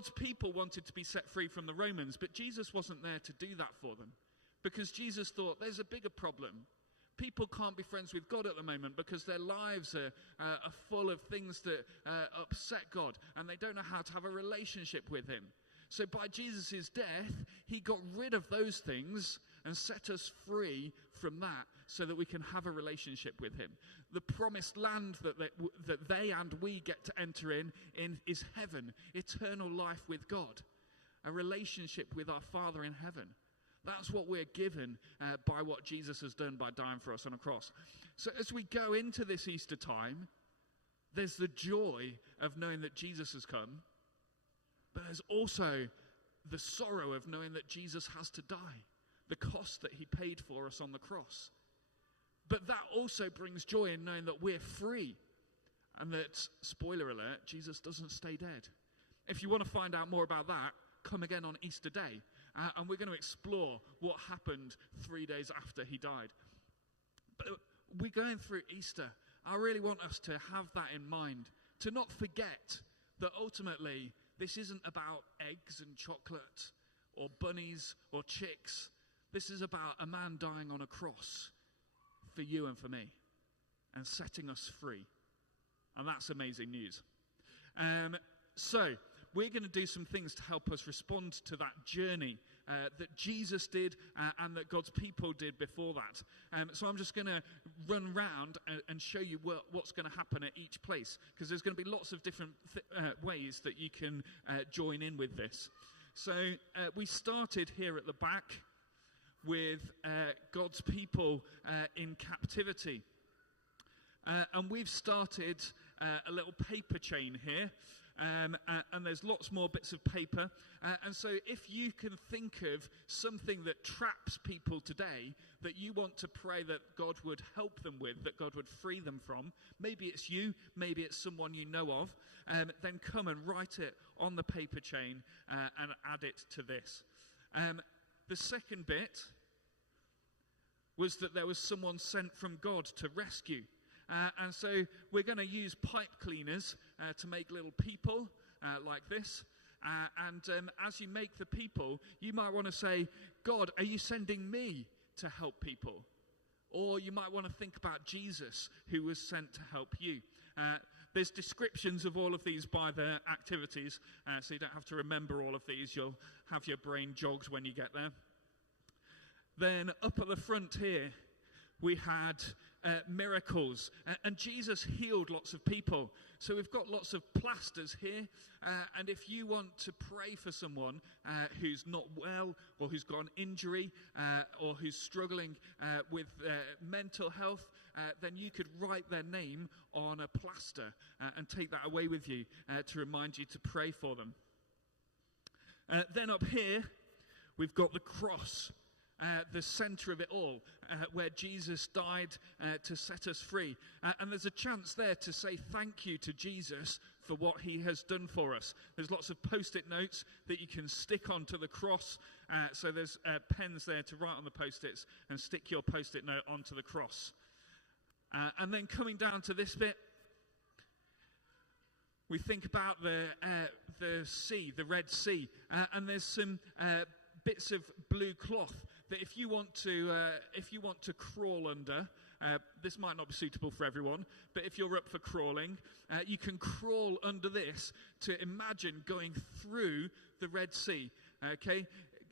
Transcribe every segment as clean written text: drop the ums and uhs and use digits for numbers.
God's people wanted to be set free from the Romans, but Jesus wasn't there to do that for them, because Jesus thought there's a bigger problem. People can't be friends with God at the moment because their lives are full of things that upset God, and they don't know how to have a relationship with him. So by Jesus' death, he got rid of those things and set us free from that so that we can have a relationship with him. The promised land that they and we get to enter in is heaven, eternal life with God, a relationship with our Father in heaven. That's what we're given by what Jesus has done by dying for us on a cross. So as we go into this Easter time, there's the joy of knowing that Jesus has come, but there's also the sorrow of knowing that Jesus has to die, the cost that he paid for us on the cross. But that also brings joy in knowing that we're free, and that, spoiler alert, Jesus doesn't stay dead. If you want to find out more about that, come again on Easter Day. And we're going to explore what happened 3 days after he died. But we're going through Easter. I really want us to have that in mind, to not forget that ultimately this isn't about eggs and chocolate or bunnies or chicks. This is about a man dying on a cross for you and for me and setting us free. And that's amazing news. So we're going to do some things to help us respond to that journey that Jesus did and that God's people did before that. So I'm just going to run round and show you what's going to happen at each place, because there's going to be lots of different ways that you can join in with this. So we started here at the back with God's people in captivity. And we've started a little paper chain here. And there's lots more bits of paper. And so if you can think of something that traps people today that you want to pray that God would help them with, that God would free them from, maybe it's you, maybe it's someone you know of, then come and write it on the paper chain and add it to this. The second bit was that there was someone sent from God to rescue. And so we're going to use pipe cleaners to make little people like this. And as you make the people, you might want to say, God, are you sending me to help people? Or you might want to think about Jesus, who was sent to help you. There's descriptions of all of these by the activities, so you don't have to remember all of these. You'll have your brain jogged when you get there. Then up at the front here, we had miracles, and Jesus healed lots of people. So we've got lots of plasters here, and if you want to pray for someone who's not well, or who's got an injury, or who's struggling with mental health, then you could write their name on a plaster and take that away with you to remind you to pray for them. Then up here, we've got the cross. The center of it all, where Jesus died to set us free. And there's a chance there to say thank you to Jesus for what he has done for us. There's lots of post-it notes that you can stick onto the cross. So there's pens there to write on the post-its and stick your post-it note onto the cross. And then coming down to this bit, we think about the sea, the Red Sea. And there's some bits of blue cloth that if you want to crawl under, this might not be suitable for everyone, but if you're up for crawling, you can crawl under this to imagine going through the Red Sea, okay?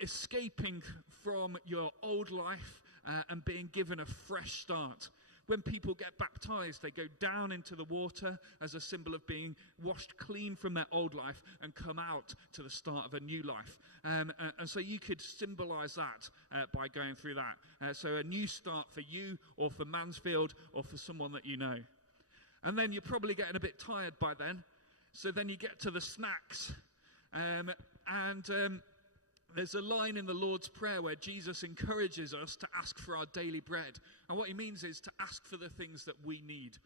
Escaping from your old life and being given a fresh start. When people get baptized, they go down into the water as a symbol of being washed clean from their old life and come out to the start of a new life. And so you could symbolize that by going through that. So a new start for you or for Mansfield or for someone that you know. And then you're probably getting a bit tired by then. So then you get to the snacks. There's a line in the Lord's Prayer where Jesus encourages us to ask for our daily bread. And what he means is to ask for the things that we need.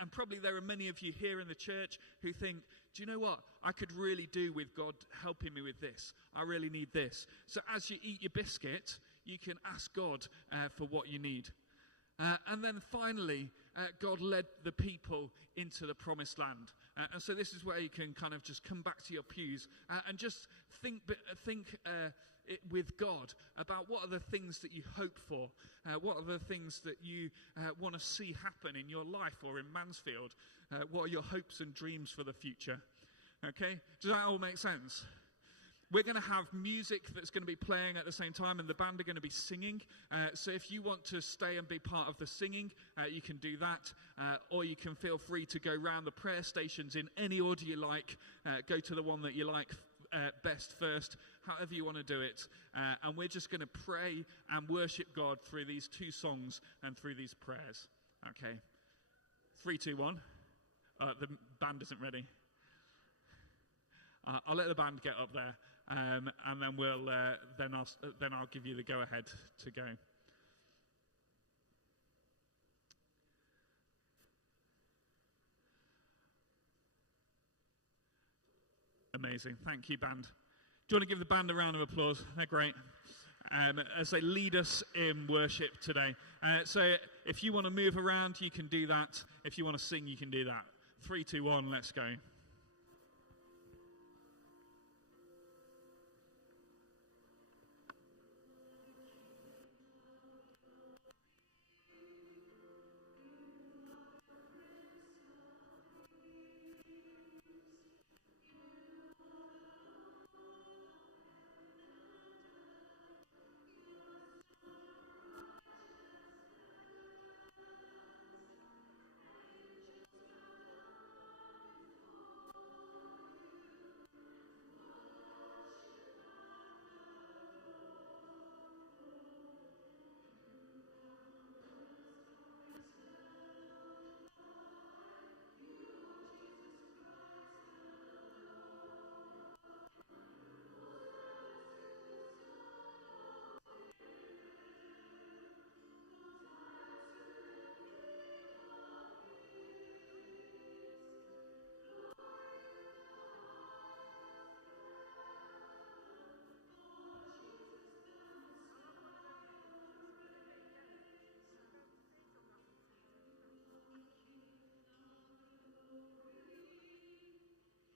And probably there are many of you here in the church who think, do you know what? I could really do with God helping me with this. I really need this. So as you eat your biscuit, you can ask God for what you need. And then finally, God led the people into the promised land. And so this is where you can kind of just come back to your pews and just think with God about what are the things that you hope for, what are the things that you want to see happen in your life or in Mansfield, what are your hopes and dreams for the future. Okay, does that all make sense? We're going to have music that's going to be playing at the same time, and the band are going to be singing. So if you want to stay and be part of the singing, you can do that. Or you can feel free to go round the prayer stations in any order you like. Go to the one that you like best first, however you want to do it. And we're just going to pray and worship God through these 2 songs and through these prayers. Okay. 3, 2, 1. The band isn't ready. I'll let the band get up there, and then I'll give you the go ahead to go. Amazing, thank you, band. Do you want to give the band a round of applause? They're great. As they lead us in worship today. So if you want to move around, you can do that. If you want to sing, you can do that. 3, 2, 1, let's go.